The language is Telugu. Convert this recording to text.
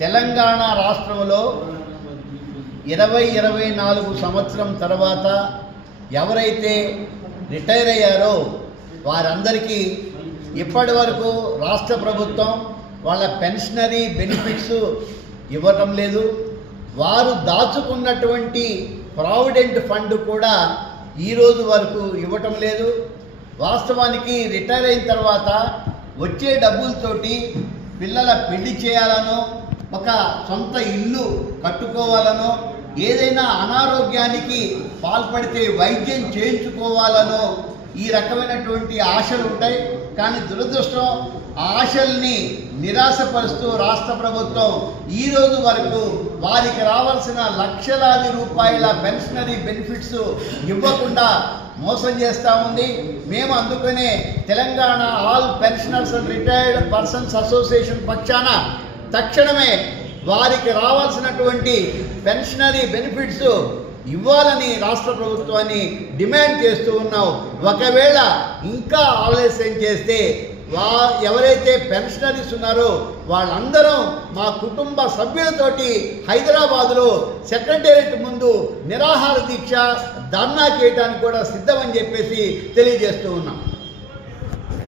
తెలంగాణ రాష్ట్రంలో 24 సంవత్సరం తర్వాత ఎవరైతే రిటైర్ అయ్యారో వారందరికీ ఇప్పటి వరకు రాష్ట్ర ప్రభుత్వం వాళ్ళ పెన్షనరీ బెనిఫిట్స్ ఇవ్వటం లేదు. వారు దాచుకున్నటువంటి ప్రావిడెంట్ ఫండ్ కూడా ఈరోజు వరకు ఇవ్వటం లేదు. వాస్తవానికి రిటైర్ అయిన తర్వాత వచ్చే డబ్బులతోటి పిల్లల పెళ్లి చేయాలనో, ఒక సొంత ఇల్లు కట్టుకోవాలనో, ఏదైనా అనారోగ్యానికి పాల్పడితే వైద్యం చేయించుకోవాలనో ఈ రకమైనటువంటి ఆశలు ఉంటాయి. కానీ దురదృష్టం, ఆ ఆశల్ని నిరాశపరుస్తూ రాష్ట్ర ప్రభుత్వం ఈరోజు వరకు వారికి రావాల్సిన లక్షలాది రూపాయల పెన్షనరీ బెనిఫిట్స్ ఇవ్వకుండా మోసం చేస్తూ ఉంది. మేము అందుకనే Telangana all pensioners and retired persons association పక్షాన తక్షణమే వారికి రావాల్సినటువంటి పెన్షనరీ బెనిఫిట్స్ ఇవ్వాలని రాష్ట్ర ప్రభుత్వాన్ని డిమాండ్ చేస్తూ ఉన్నాం. ఒకవేళ ఇంకా ఆలస్యం చేస్తే ఎవరైతే పెన్షనరీస్ ఉన్నారో వాళ్ళందరం మా కుటుంబ సభ్యులతోటి హైదరాబాదులో సెక్రటేరియట్ ముందు నిరాహార దీక్ష ధర్నా చేయడానికి కూడా సిద్ధమని చెప్పేసి తెలియజేస్తూ ఉన్నాం.